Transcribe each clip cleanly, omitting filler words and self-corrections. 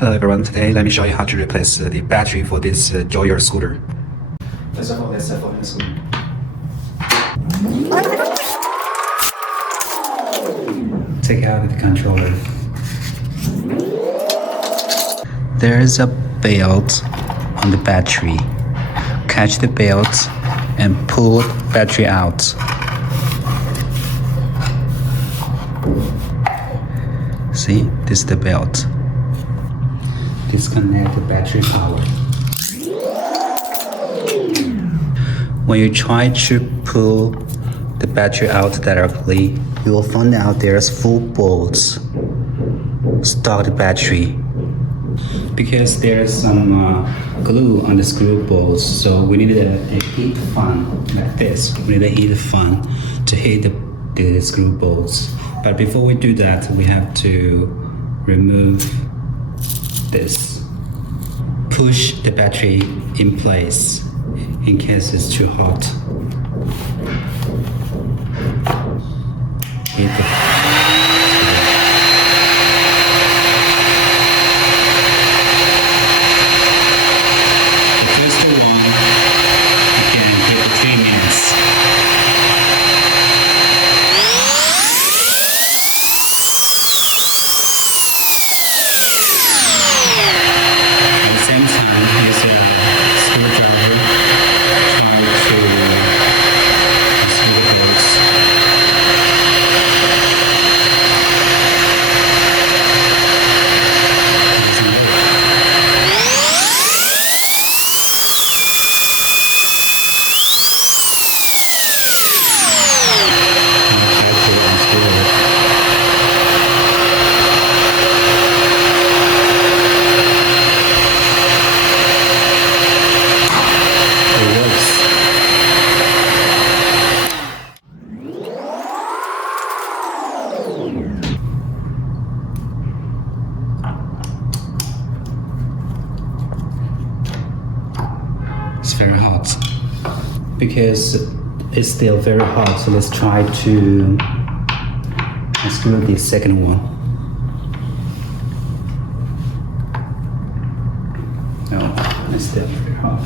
Hello everyone, today let me show you how to replace the battery for this JOYOR scooter. First of all, let's open the scooter. Take out the controller. There is a belt on the battery. Catch the belt and pull the battery out. See, this is the belt. Disconnect the battery power. When you try to pull the battery out directly, you will find out there's 4 bolts stuck the battery. Because there's some glue on the screw bolts, so we needed a heat fan like this. We need a heat fan to hit the screw bolts. But before we do that, we have to remove this. Push the battery in place in case it's too hot. Hit the It's very hot. Because it's still very hot, so let's try to unscrew the second one. No, it's still very hot.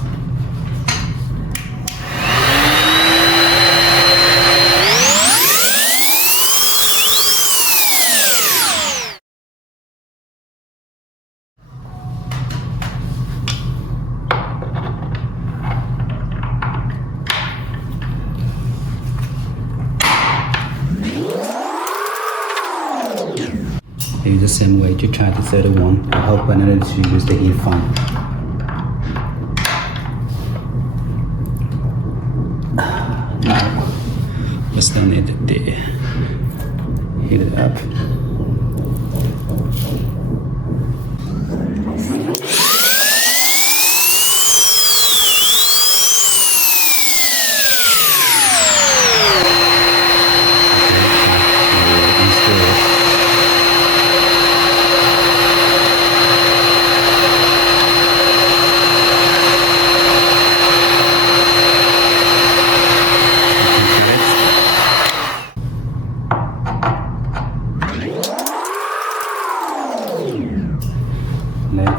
Use the same way to try the third one. I hope I needed to use the heat fan. Now, we still need to heat it up.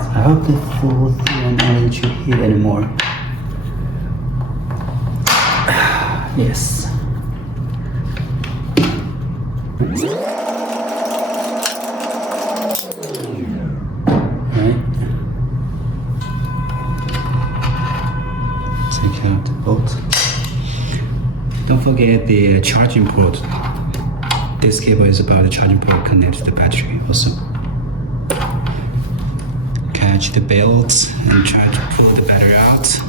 I hope the fourth one isn't too heat anymore. Yes. Right. Take out the bolt. Don't forget the charging port. This cable is about the charging port connected to the battery also. Catch the belt and try to pull the battery out.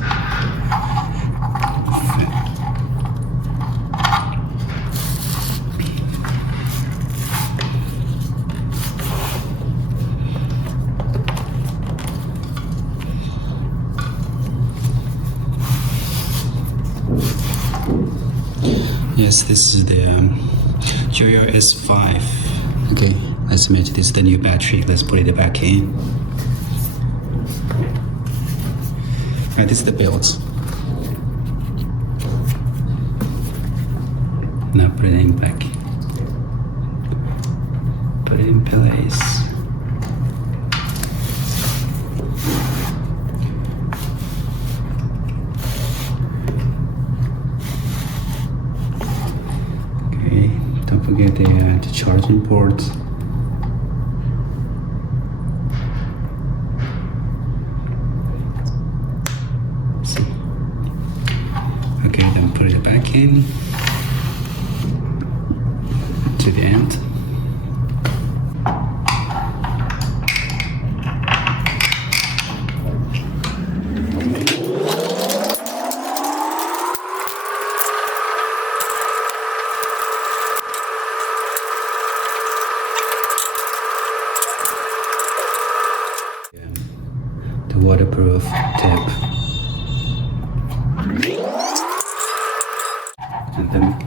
Yes, this is the JOYOR S5. Okay, let's imagine this is the new battery. Let's put it back in. Right, this is the belt. Now put it in back. Put it in place. charging ports. Okay, then put it back in to the end. The waterproof tip. And then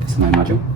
this is my module.